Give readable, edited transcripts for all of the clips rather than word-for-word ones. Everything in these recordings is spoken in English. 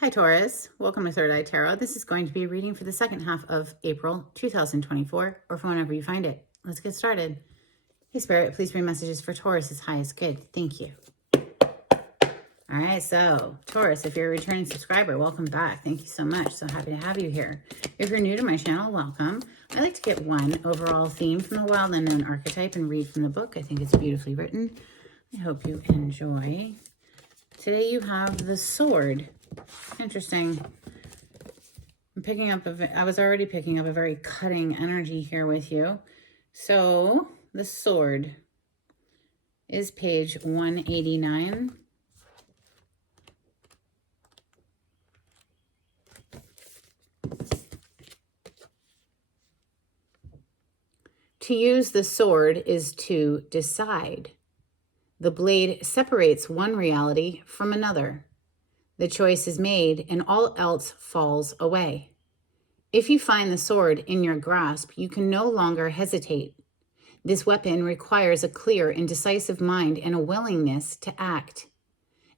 Hi Taurus, welcome to Third Eye Tarot. This is going to be a reading for the second half of April 2024, or for whenever you find it. Let's get started. Hey Spirit, please bring messages for Taurus as high as good. Thank you. All right, so Taurus, if you're a returning subscriber, welcome back. Thank you so much. So happy to have you here. If you're new to my channel, welcome. I like to get one overall theme from the Wild Unknown archetype and read from the book. I think it's beautifully written. I hope you enjoy. Today you have the Sword. Interesting. I was already picking up a very cutting energy here with you. So the Sword is page 189. To use the sword is to decide. The blade separates one reality from another. The choice is made and all else falls away. If you find the sword in your grasp, you can no longer hesitate. This weapon requires a clear and decisive mind and a willingness to act.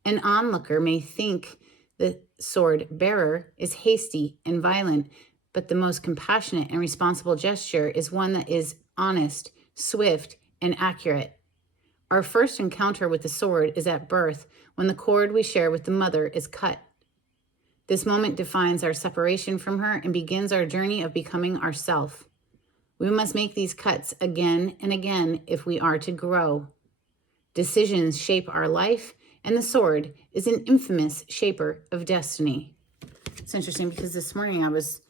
An onlooker may think the sword bearer is hasty and violent, but the most compassionate and responsible gesture is one that is honest, swift, and accurate. Our first encounter with the sword is at birth, when the cord we share with the mother is cut. This moment defines our separation from her and begins our journey of becoming ourself. We must make these cuts again and again if we are to grow. Decisions shape our life, and the sword is an infamous shaper of destiny. It's interesting because this morning I was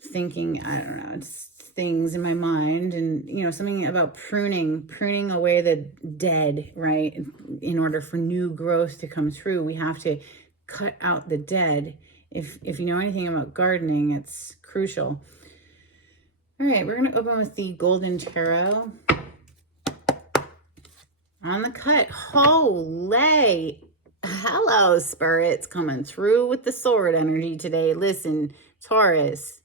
thinking, I don't know, it's things in my mind, and something about pruning away the dead, right? In order for new growth to come through, we have to cut out the dead. If you know anything about gardening, it's crucial. All right, we're going to open with the Golden Tarot. On the cut, holy, hello spirits coming through with the sword energy today. Listen, Taurus,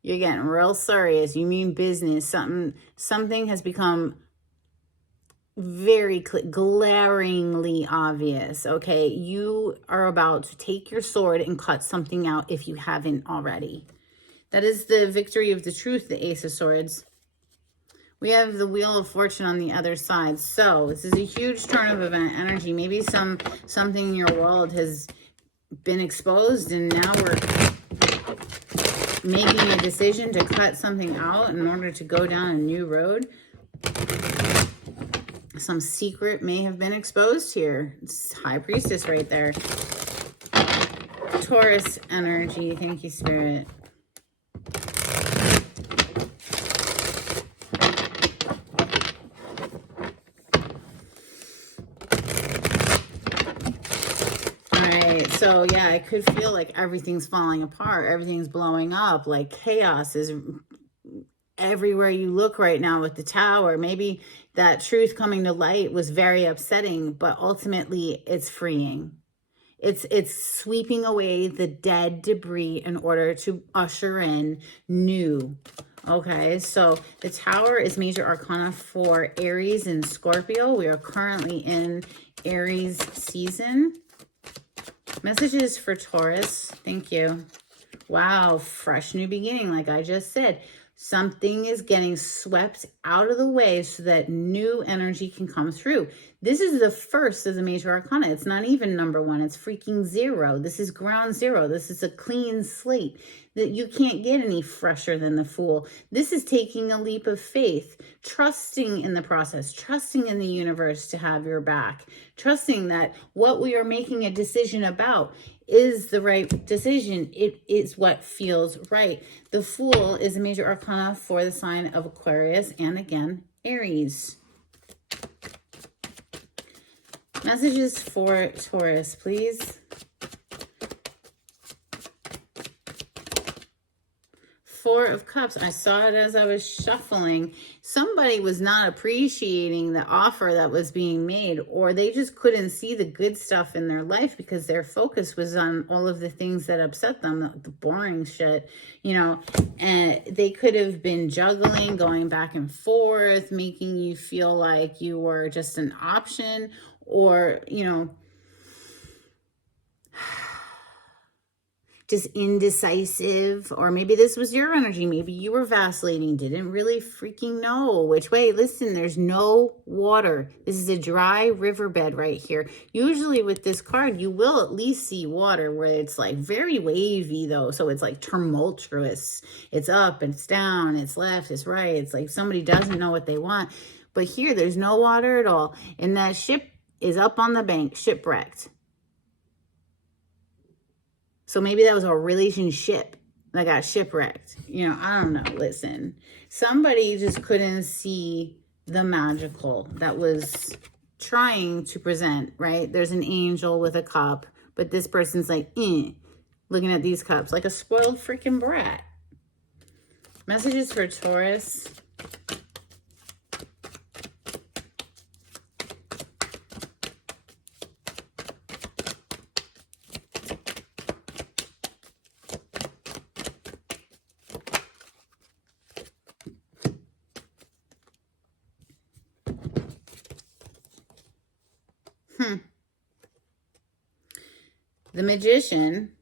you're getting real serious. You mean business. Something has become very glaringly obvious. Okay, you are about to take your sword and cut something out if you haven't already. That is the victory of the truth, the Ace of Swords. We have the Wheel of Fortune on the other side. So this is a huge turn of event energy. Maybe something in your world has been exposed, and now we're making a decision to cut something out in order to go down a new road. Some secret may have been exposed here. It's High Priestess right there. Taurus energy. Thank you, Spirit. Alright, so yeah, I could feel like everything's falling apart. Everything's blowing up. Like chaos is everywhere you look right now with the Tower. Maybe that truth coming to light was very upsetting, but ultimately it's freeing. It's sweeping away the dead debris in order to usher in new. Okay, so the Tower is major arcana for Aries and Scorpio. We are currently in Aries season. Messages for Taurus. Thank you. Wow, fresh new beginning, like I just said. Something is getting swept out of the way so that new energy can come through. This is the first of the major arcana. It's not even number one. It's freaking zero. This is ground zero. This is a clean slate. That you can't get any fresher than the Fool. This is taking a leap of faith, trusting in the process, trusting in the universe to have your back, trusting that what we are making a decision about is the right decision. It is what feels right. The Fool is a major arcana for the sign of Aquarius and again, Aries. Messages for Taurus, please. Four of Cups. I saw it as I was shuffling. Somebody was not appreciating the offer that was being made, or they just couldn't see the good stuff in their life because their focus was on all of the things that upset them, the boring shit, and they could have been juggling, going back and forth, making you feel like you were just an option, or, just indecisive, or maybe this was your energy. Maybe you were vacillating, didn't really freaking know which way. Listen, there's no water. This is a dry riverbed right here. Usually with this card, you will at least see water where it's like very wavy though. So it's like tumultuous. It's up, it's down, it's left, it's right. It's like somebody doesn't know what they want. But here, there's no water at all. And that ship is up on the bank, shipwrecked. So maybe that was a relationship that got shipwrecked. You know, I don't know. Listen, somebody just couldn't see the magical that was trying to present, right? There's an angel with a cup, but this person's like, looking at these cups like a spoiled freaking brat. Messages for Taurus. The Magician,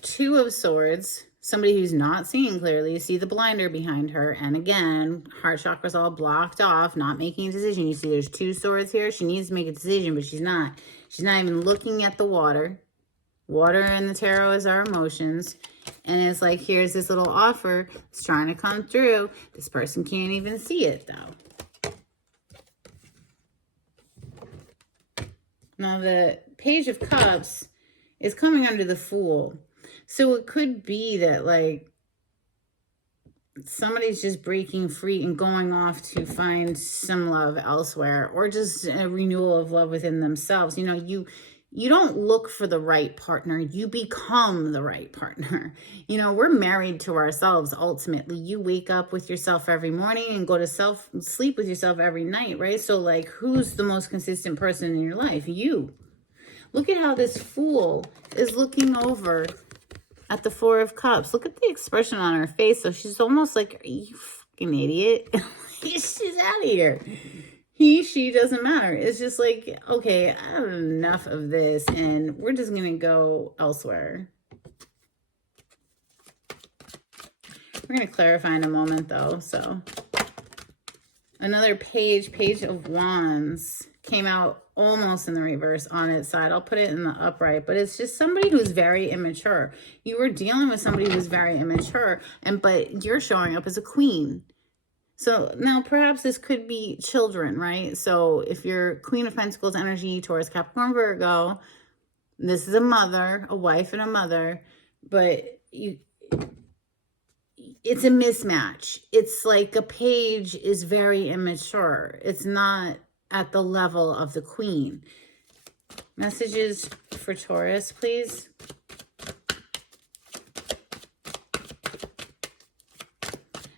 Two of Swords, somebody who's not seeing clearly. You see the blinder behind her. And again, heart chakra's all blocked off, not making a decision. You see there's 2 swords here. She needs to make a decision, but she's not. She's not even looking at the water. Water in the tarot is our emotions. And it's like, here's this little offer. It's trying to come through. This person can't even see it, though. Now, the Page of Cups is coming under the Fool. So it could be that, like, somebody's just breaking free and going off to find some love elsewhere, or just a renewal of love within themselves. You know, you don't look for the right partner. You become the right partner. You know, we're married to ourselves ultimately. You wake up with yourself every morning and go to sleep with yourself every night, right? So, like, who's the most consistent person in your life? You. Look at how this Fool is looking over at the 4 of Cups. Look at the expression on her face. So she's almost like, are you fucking idiot? She's out of here. He, she, doesn't matter. It's just like, okay, I have enough of this, and we're just going to go elsewhere. We're going to clarify in a moment, though. So another Page of Wands came out almost in the reverse on its side. I'll put it in the upright, but it's just somebody who's very immature. You were dealing with somebody who's very immature, but you're showing up as a queen. So now perhaps this could be children, right? So if you're Queen of Pentacles energy, Taurus, Capricorn, Virgo, this is a mother, a wife and a mother, but it's a mismatch. It's like a page is very immature. It's not at the level of the queen. Messages for Taurus, please.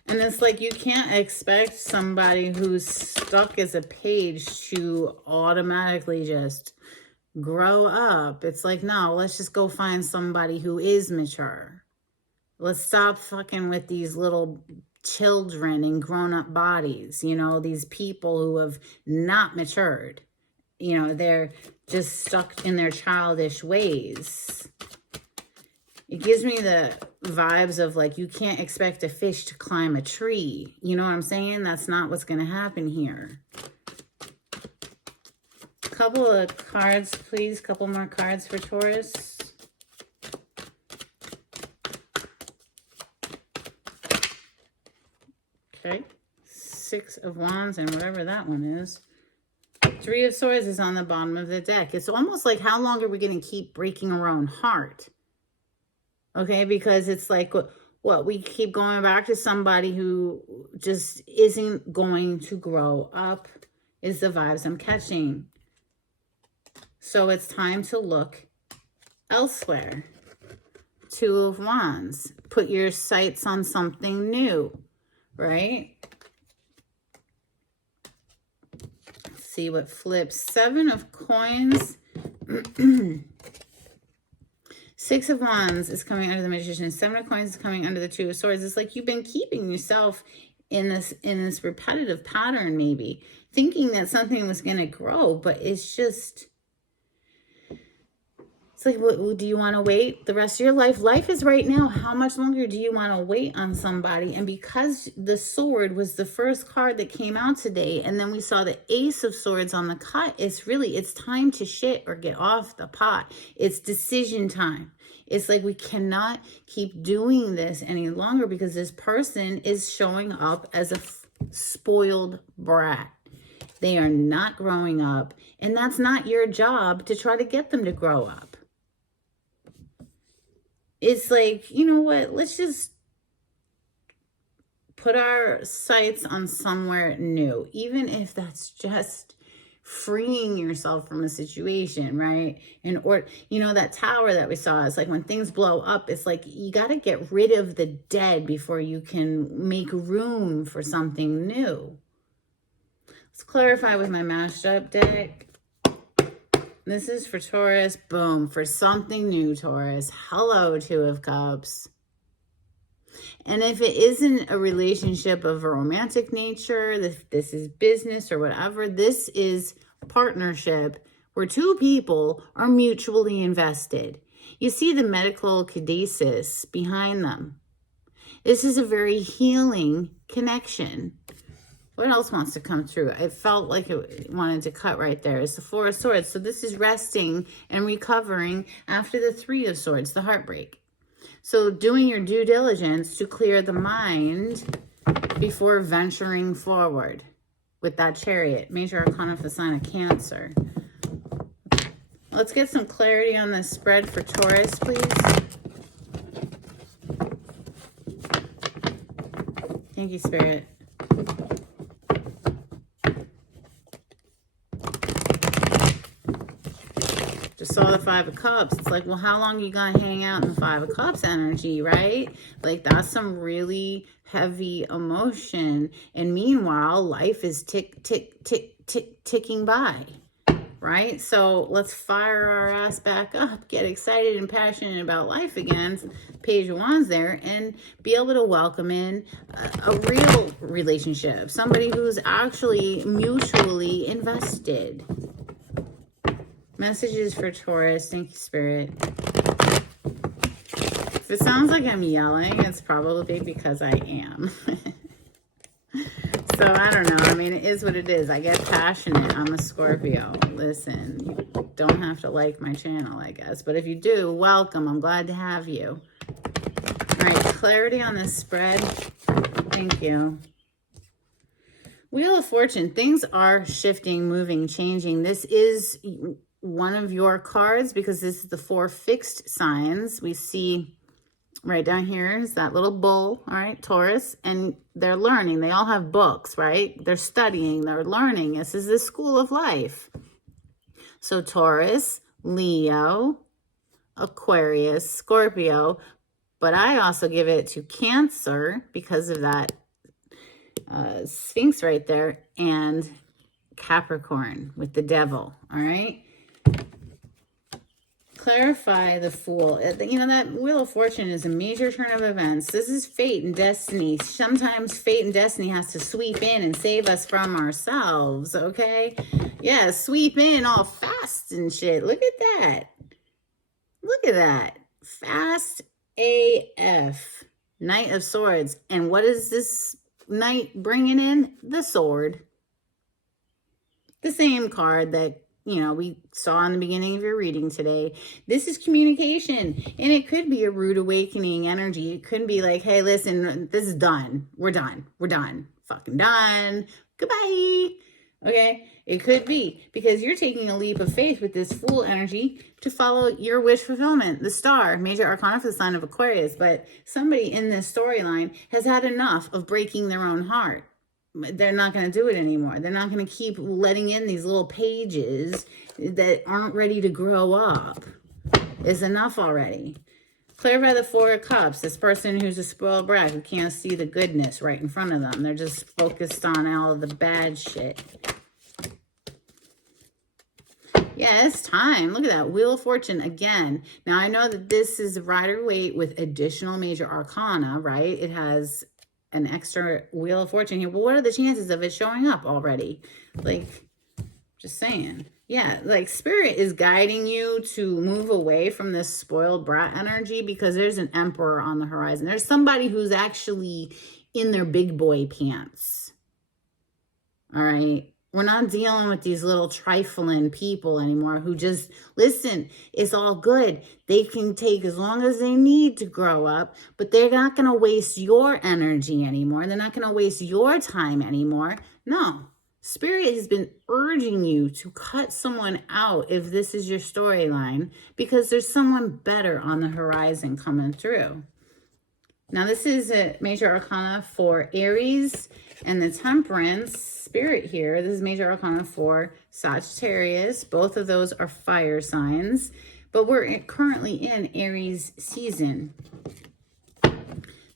And it's like, you can't expect somebody who's stuck as a page to automatically just grow up. It's like, no, let's just go find somebody who is mature. Let's stop fucking with these little children in grown-up bodies, you know, these people who have not matured. You know, they're just stuck in their childish ways. It gives me the vibes of, like, you can't expect a fish to climb a tree. You know what I'm saying? That's not what's going to happen here. Couple of cards, please. Couple more cards for Taurus. Okay, 6 of Wands and whatever that one is. 3 of Swords is on the bottom of the deck. It's almost like, how long are we going to keep breaking our own heart? Okay, because it's like, what, we keep going back to somebody who just isn't going to grow up, is the vibes I'm catching. So it's time to look elsewhere. 2 of Wands. Put your sights on something new. Right? Let's see what flips. 7 of Coins. 6 of Wands is coming under the Magician. 7 of Coins is coming under the 2 of Swords. It's like you've been keeping yourself in this repetitive pattern, maybe thinking that something was going to grow, but it's It's like, what, do you want to wait the rest of your life? Life is right now. How much longer do you want to wait on somebody? And because the sword was the first card that came out today, and then we saw the Ace of Swords on the cut, it's time to shit or get off the pot. It's decision time. It's like we cannot keep doing this any longer because this person is showing up as a spoiled brat. They are not growing up, and that's not your job to try to get them to grow up. It's like, you know what, let's just put our sights on somewhere new, even if that's just freeing yourself from a situation, right? Or, you know, that tower that we saw, it's like when things blow up, it's like you got to get rid of the dead before you can make room for something new. Let's clarify with my mashed up deck. This is for Taurus. Boom. For something new, Taurus. Hello, Two of Cups. And if it isn't a relationship of a romantic nature, if this is business or whatever, this is partnership where two people are mutually invested. You see the medical caduceus behind them. This is a very healing connection. What else wants to come through? I felt like it wanted to cut right there. It's the Four of Swords. So this is resting and recovering after the Three of Swords, the heartbreak. So doing your due diligence to clear the mind before venturing forward with that Chariot. Major Arcana for the sign of Cancer. Let's get some clarity on this spread for Taurus, please. Thank you, Spirit. Just saw the Five of Cups. It's like, well, how long are you going to hang out in the Five of Cups energy, right? Like, that's some really heavy emotion. And meanwhile, life is ticking by, right? So let's fire our ass back up, get excited and passionate about life again. Page of Wands there, and be able to welcome in a real relationship. Somebody who's actually mutually invested. Messages for Taurus. Thank you, Spirit. If it sounds like I'm yelling, it's probably because I am. So, I don't know. I mean, it is what it is. I get passionate. I'm a Scorpio. Listen, you don't have to like my channel, I guess. But if you do, welcome. I'm glad to have you. All right, clarity on this spread. Thank you. Wheel of Fortune. Things are shifting, moving, changing. This is one of your cards because this is the 4 fixed signs. We see right down here is that little bull, all right, Taurus, and they're learning. They all have books, right? They're studying, they're learning. This is the school of life. So Taurus, Leo, Aquarius, Scorpio, but I also give it to Cancer because of that Sphinx right there, and Capricorn with the devil, all right? Clarify the Fool. You know, that Wheel of Fortune is a major turn of events. This is fate and destiny. Sometimes fate and destiny has to sweep in and save us from ourselves, okay? Yeah, sweep in all fast and shit. Look at that. Look at that. Fast AF. Knight of Swords. And what is this knight bringing in? The sword. The same card that, you know, we saw in the beginning of your reading today. This is communication, and it could be a rude awakening energy. It could be like, hey, listen, this is done. We're done. We're done. Fucking done. Goodbye. Okay? It could be because you're taking a leap of faith with this Fool energy to follow your wish fulfillment. The Star, major arcana for the sign of Aquarius, but somebody in this storyline has had enough of breaking their own heart. They're not going to do it anymore. They're not going to keep letting in these little pages that aren't ready to grow up. It's enough already. Clarify the Four of Cups. This person who's a spoiled brat who can't see the goodness right in front of them. They're just focused on all of the bad shit. Yeah, it's time. Look at that. Wheel of Fortune again. Now, I know that this is Rider-Waite with additional major arcana, right? It has an extra Wheel of Fortune here. But what are the chances of it showing up already? Like, just saying. Yeah, like Spirit is guiding you to move away from this spoiled brat energy, because there's an emperor on the horizon. There's somebody who's actually in their big boy pants. All right. We're not dealing with these little trifling people anymore who just, listen, it's all good. They can take as long as they need to grow up, but they're not going to waste your energy anymore. They're not going to waste your time anymore. No. Spirit has been urging you to cut someone out if this is your storyline, because there's someone better on the horizon coming through. Now, this is a major arcana for Aries, and the Temperance Spirit here. This is major arcana for Sagittarius. Both of those are fire signs, but we're currently in Aries season.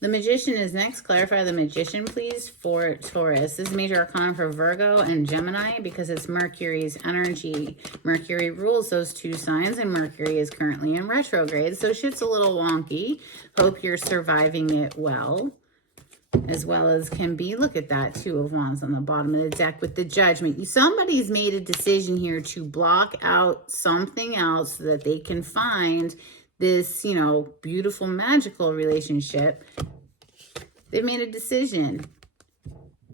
The Magician is next. Clarify the Magician, please, for Taurus. This is major arcana for Virgo and Gemini because it's Mercury's energy. Mercury rules those two signs, and Mercury is currently in retrograde, so shit's a little wonky. Hope you're surviving it well as can be. Look at that, Two of Wands on the bottom of the deck with the Judgment. Somebody's made a decision here to block out something else so that they can find this, you know, beautiful, magical relationship. They've made a decision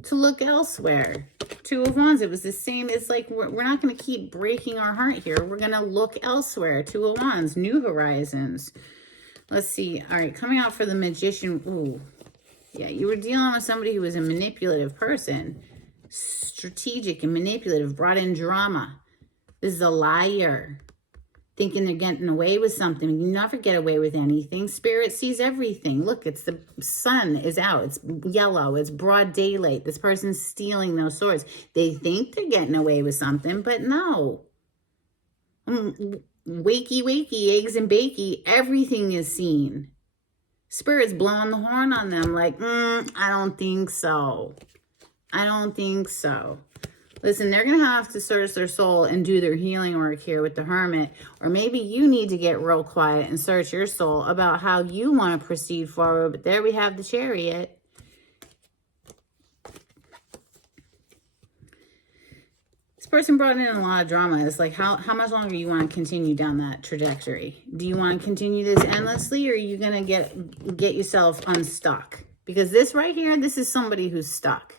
to look elsewhere. Two of Wands, it was the same. It's like we're not going to keep breaking our heart here. We're going to look elsewhere. Two of Wands, new horizons. Let's see. All right, coming out for the Magician. Ooh, yeah, you were dealing with somebody who was a manipulative person. Strategic and manipulative, brought in drama. This is a liar. Thinking they're getting away with something. You never get away with anything. Spirit sees everything. Look, it's the sun is out. It's yellow. It's broad daylight. This person's stealing those swords. They think they're getting away with something, but no. Wakey, eggs and bakey. Everything is seen. Spirit's blowing the horn on them like, I don't think so. I don't think so. Listen, they're going to have to search their soul and do their healing work here with the Hermit. Or maybe you need to get real quiet and search your soul about how you want to proceed forward. But there we have the Chariot. This person brought in a lot of drama. It's like, how much longer you want to continue down that trajectory? Do you want to continue this endlessly, or are you going to get yourself unstuck? Because this right here, this is somebody who's stuck.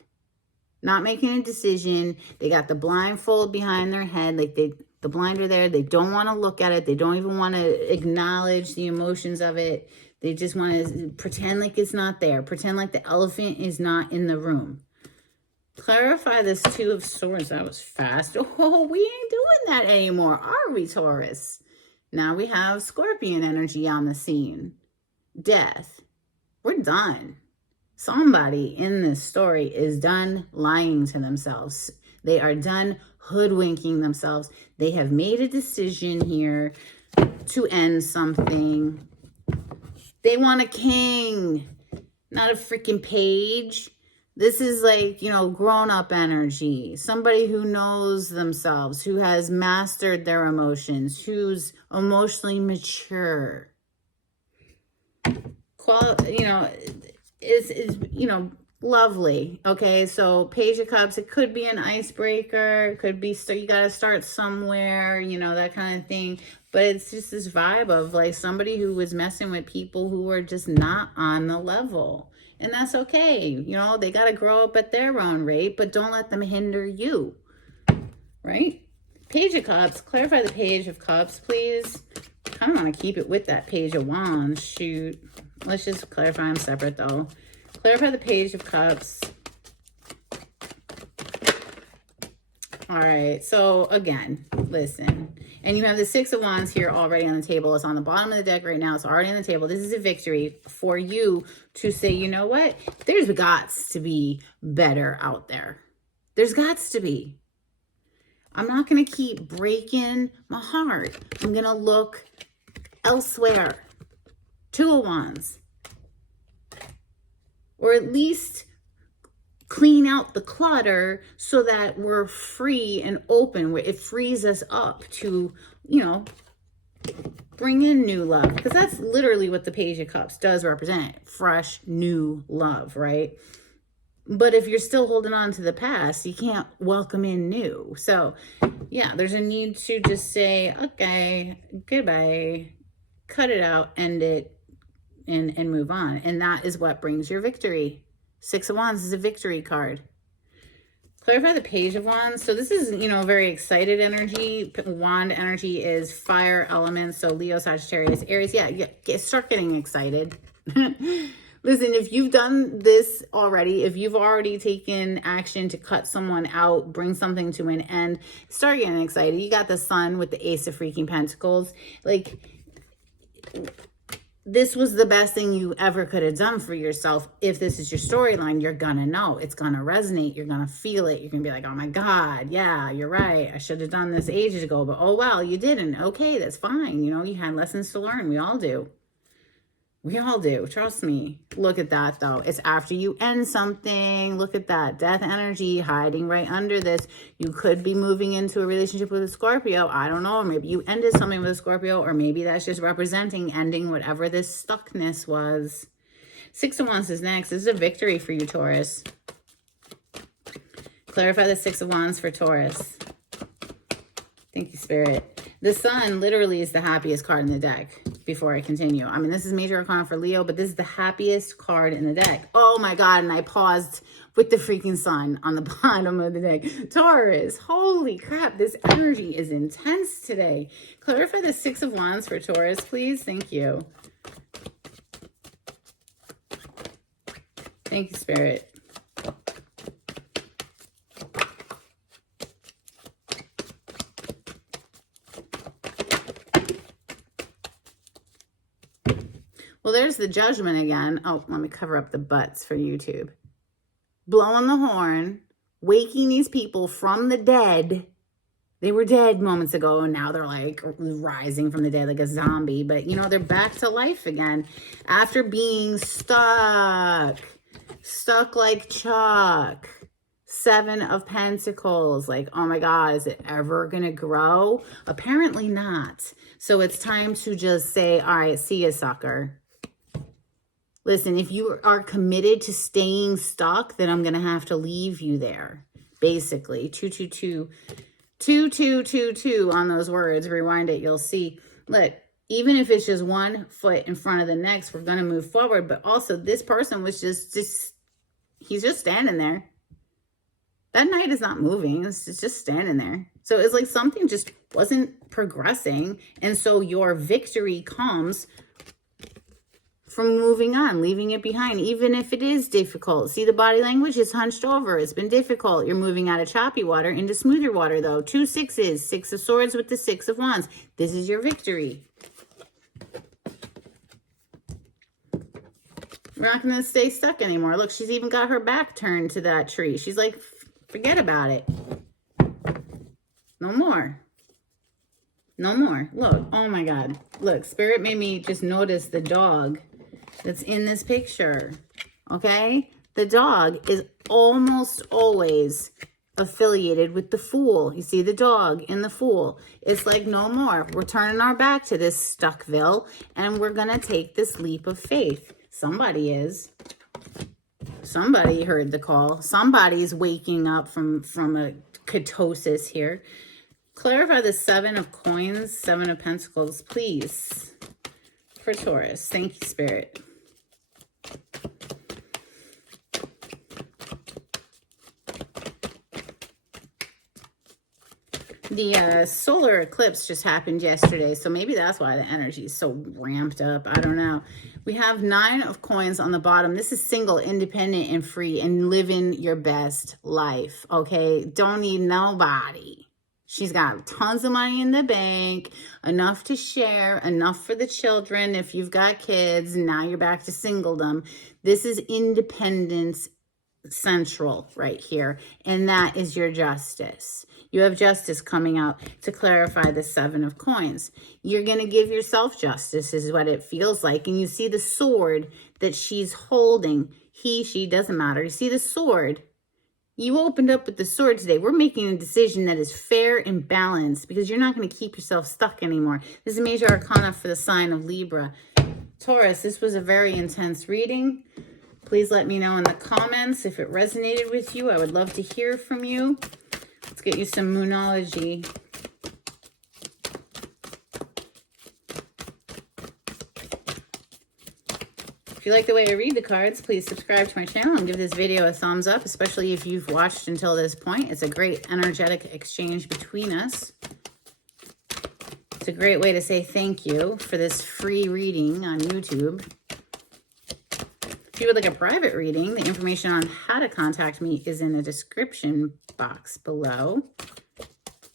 Not making a decision. They got the blindfold behind their head. Like the blinder there. They don't want to look at it. They don't even want to acknowledge the emotions of it. They just want to pretend like it's not there. Pretend like the elephant is not in the room. Clarify this Two of Swords. That was fast. Oh, we ain't doing that anymore, are we, Taurus? Now we have Scorpion energy on the scene. Death. We're done. Somebody in this story is done lying to themselves. They are done hoodwinking themselves. They have made a decision here to end something. They want a king, not a freaking page. This is like, you know, grown-up energy. Somebody who knows themselves, who has mastered their emotions, who's emotionally mature. You know, is you know, lovely. Okay, so Page of Cups, it could be an icebreaker, it could be you got to start somewhere, you know, that kind of thing. But it's just this vibe of like somebody who was messing with people who were just not on the level. And that's okay. You know, they got to grow up at their own rate, but don't let them hinder you. Right? Page of Cups. Clarify the Page of Cups, please. I kind of want to keep it with that Page of Wands. Shoot. Let's just clarify them separate, though. Clarify the Page of Cups. All right. So, again, listen. And you have the Six of Wands here already on the table. It's on the bottom of the deck right now. It's already on the table. This is a victory for you to say, you know what? There's got to be better out there. There's got to be. I'm not going to keep breaking my heart. I'm going to look elsewhere. Two of Wands. Or at least clean out the clutter so that we're free and open, where it frees us up to, you know, bring in new love. Because that's literally what the Page of Cups does represent. Fresh, new love, right? But if you're still holding on to the past, you can't welcome in new. So yeah, there's a need to just say, okay, goodbye, cut it out, end it, and move on. And that is what brings your victory. Six of Wands is a victory card. Clarify the Page of Wands. So this is, very excited energy. Wand energy is fire element. So Leo, Sagittarius, Aries. Yeah, start getting excited. Listen, if you've done this already, if you've already taken action to cut someone out, bring something to an end, start getting excited. You got the Sun with the Ace of freaking Pentacles. Like, this was the best thing you ever could have done for yourself. If this is your storyline, you're going to know. It's going to resonate. You're going to feel it. You're going to be like, oh my God, yeah, you're right. I should have done this ages ago, but oh well, you didn't. Okay, that's fine. You had lessons to learn. We all do. We all do. Trust me. Look at that, though. It's after you end something. Look at that. Death energy hiding right under this. You could be moving into a relationship with a Scorpio. I don't know. Maybe you ended something with a Scorpio, or maybe that's just representing ending whatever this stuckness was. Six of Wands is next. This is a victory for you, Taurus. Clarify the Six of Wands for Taurus. Thank you, Spirit. The Sun literally is the happiest card in the deck. Before I continue, I mean, this is major arcana for Leo, but this is the happiest card in the deck. Oh my God, and I paused with the freaking Sun on the bottom of the deck. Taurus, holy crap, this energy is intense today. Clarify the Six of Wands for Taurus, please. Thank you. Thank you, Spirit. Well, there's the Judgment again. Oh, let me cover up the butts for YouTube. Blowing the horn, waking these people from the dead. They were dead moments ago, and now they're like rising from the dead like a zombie. But, they're back to life again after being stuck like Chuck. Seven of Pentacles. Like, oh my God, is it ever going to grow? Apparently not. So it's time to just say, all right, see ya, sucker. Listen, if you are committed to staying stuck, then I'm going to have to leave you there. Basically, 222, 2222 on those words. Rewind it, you'll see. Look, even if it's just one foot in front of the next, we're going to move forward. But also, this person was he's just standing there. That knight is not moving. It's just standing there. So it's like something just wasn't progressing. And so your victory comes from moving on, leaving it behind, even if it is difficult. See the body language? It's hunched over. It's been difficult. You're moving out of choppy water into smoother water, though. 2 sixes, Six of Swords with the Six of Wands. This is your victory. We're not going to stay stuck anymore. Look, she's even got her back turned to that tree. She's like, forget about it. No more. No more. Look, oh my God. Look, Spirit made me just notice the dog that's in this picture. Okay? The dog is almost always affiliated with the Fool. You see the dog in the Fool. It's like, no more. We're turning our back to this Stuckville, and we're going to take this leap of faith. Somebody is. Somebody heard the call. Somebody's waking up from a ketosis here. Clarify the Seven of Coins, Seven of Pentacles, please, for Taurus. Thank you, Spirit. The solar eclipse just happened yesterday, so maybe that's why the energy is so ramped up. I don't know. We have 9 of Coins on the bottom. This is single, independent, and free, and living your best life, okay? Don't need nobody. She's got tons of money in the bank, enough to share, enough for the children. If you've got kids, now you're back to singledom. This is independence central right here, and that is your justice. You have justice coming out to clarify the Seven of Coins. You're going to give yourself justice is what it feels like. And you see the sword that she's holding. He, she, doesn't matter. You see the sword. You opened up with the sword today. We're making a decision that is fair and balanced because you're not going to keep yourself stuck anymore. This is major arcana for the sign of Libra. Taurus, this was a very intense reading. Please let me know in the comments if it resonated with you. I would love to hear from you. Let's get you some Moonology. If you like the way I read the cards, please subscribe to my channel and give this video a thumbs up, especially if you've watched until this point. It's a great energetic exchange between us. It's a great way to say thank you for this free reading on YouTube. If you would like a private reading, the information on how to contact me is in the description box below.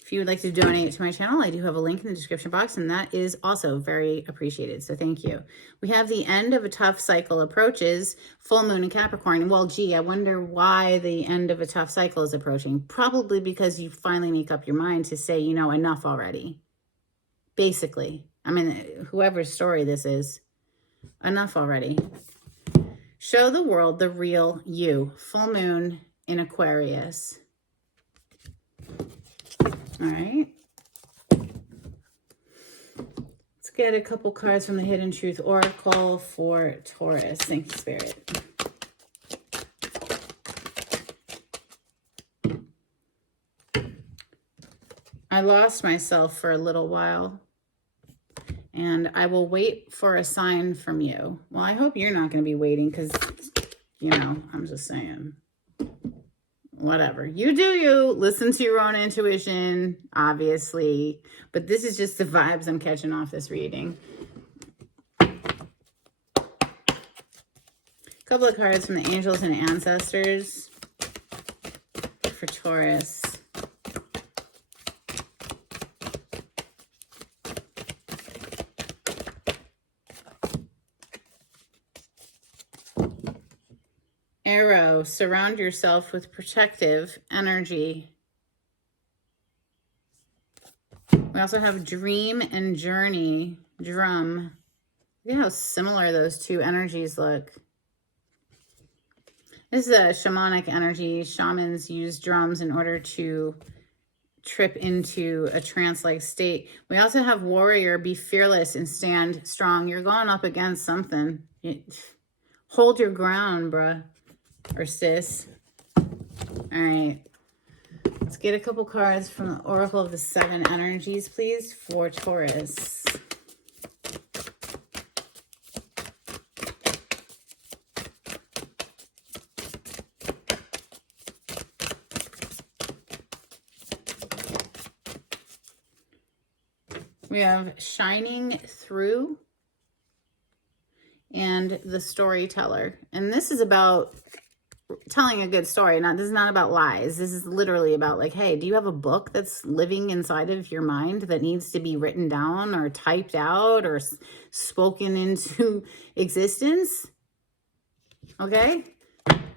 If you would like to donate to my channel, I do have a link in the description box, and that is also very appreciated. So thank you. We have the end of a tough cycle approaches, full moon in Capricorn. Well, gee, I wonder why the end of a tough cycle is approaching. Probably because you finally make up your mind to say, you know, enough already. Basically. I mean, whoever's story this is, enough already. Show the world the real you. Full moon in Aquarius. All right. Let's get a couple cards from the Hidden Truth Oracle for Taurus. Thank you, Spirit. I lost myself for a little while, and I will wait for a sign from you. Well, I hope you're not going to be waiting because, you know, I'm just saying. Whatever. You do you. Listen to your own intuition, obviously. But this is just the vibes I'm catching off this reading. A couple of cards from the angels and ancestors for Taurus. Arrow, surround yourself with protective energy. We also have dream and journey, drum. Look at how similar those two energies look. This is a shamanic energy. Shamans use drums in order to trip into a trance-like state. We also have warrior, be fearless and stand strong. You're going up against something. Hold your ground, bruh. Or sis. All right. Let's get a couple cards from the Oracle of the Seven Energies, please, for Taurus. We have Shining Through and the Storyteller. And this is about telling a good story. This is not about lies. This is literally about like, hey, do you have a book that's living inside of your mind that needs to be written down or typed out or spoken into existence? Okay.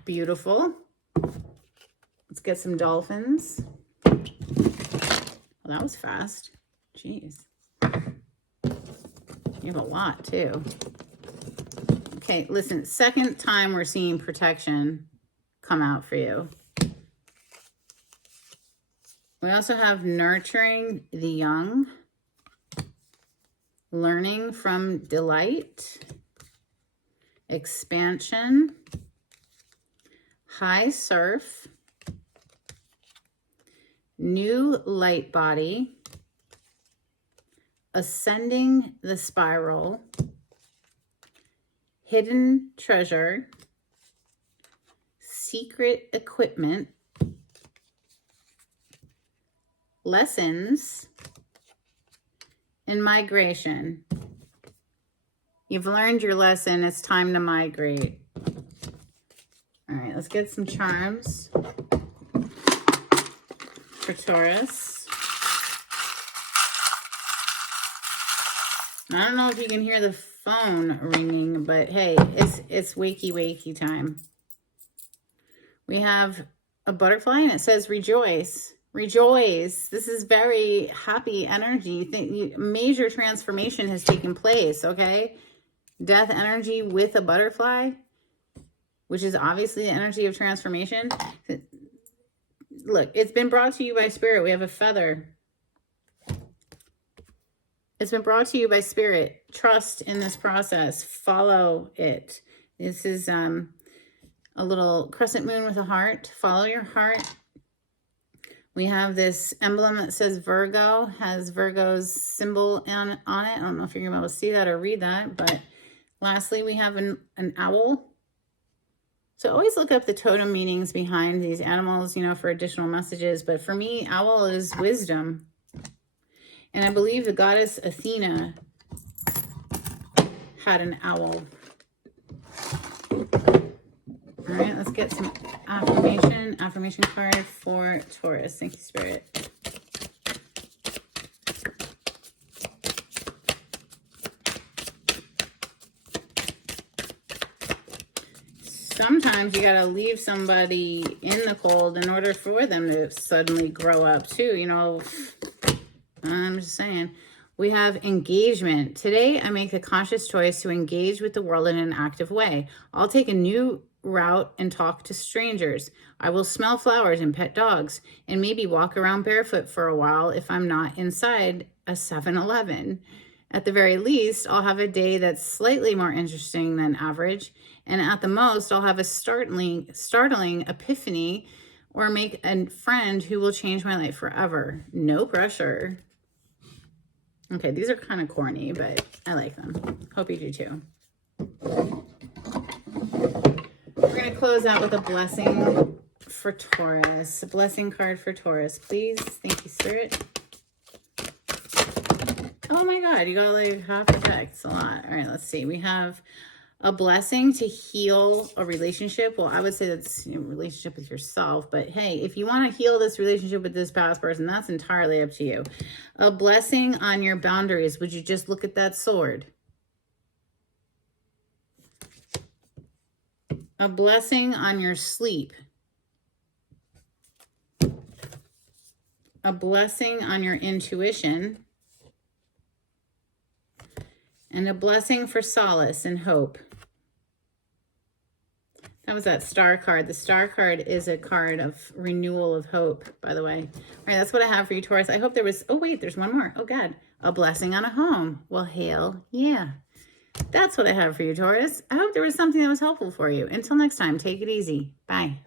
Beautiful. Let's get some dolphins. Well, that was fast. Jeez. You have a lot too. Okay, listen, second time we're seeing protection come out for you. We also have nurturing the young, learning from delight, expansion, high surf, new light body, ascending the spiral, hidden treasure, secret equipment, lessons, and migration. You've learned your lesson. It's time to migrate. All right, let's get some charms for Taurus. I don't know if you can hear the phone ringing, but hey, it's wakey time. We have a butterfly and it says rejoice. Rejoice. This is very happy energy. Major transformation has taken place, okay? Death energy with a butterfly, which is obviously the energy of transformation. Look, it's been brought to you by Spirit. We have a feather. It's been brought to you by Spirit. Trust in this process. Follow it. This is a little crescent moon with a heart. Follow your heart. We have this emblem that says Virgo, has Virgo's symbol on it. I don't know if you're going to be able to see that or read that. But lastly, we have an owl. So always look up the totem meanings behind these animals, you know, for additional messages. But for me, owl is wisdom. And I believe the goddess Athena had an owl. All right, let's get some affirmation card for Taurus. Thank you, Spirit. Sometimes you got to leave somebody in the cold in order for them to suddenly grow up too. You know, I'm just saying. We have engagement. Today, I make the conscious choice to engage with the world in an active way. I'll take a new route and talk to strangers. I will smell flowers and pet dogs and maybe walk around barefoot for a while if I'm not inside a 7-Eleven. At the very least, I'll have a day that's slightly more interesting than average. And at the most, I'll have a startling epiphany or make a friend who will change my life forever. No pressure. Okay, these are kind of corny, but I like them. Hope you do too. We're going to close out with a blessing for Taurus. A blessing card for Taurus, please. Thank you, Spirit. Oh my God, you got like half the text. A lot. All right, let's see. We have a blessing to heal a relationship. Well, I would say that's a relationship with yourself. But hey, if you want to heal this relationship with this past person, that's entirely up to you. A blessing on your boundaries. Would you just look at that sword? A blessing on your sleep. A blessing on your intuition. And a blessing for solace and hope. That was that star card. The star card is a card of renewal of hope, by the way. All right, that's what I have for you, Taurus. I hope there was, oh wait, there's one more. Oh God, a blessing on a home. Well, hell yeah. That's what I have for you, Taurus. I hope there was something that was helpful for you. Until next time, take it easy. Bye.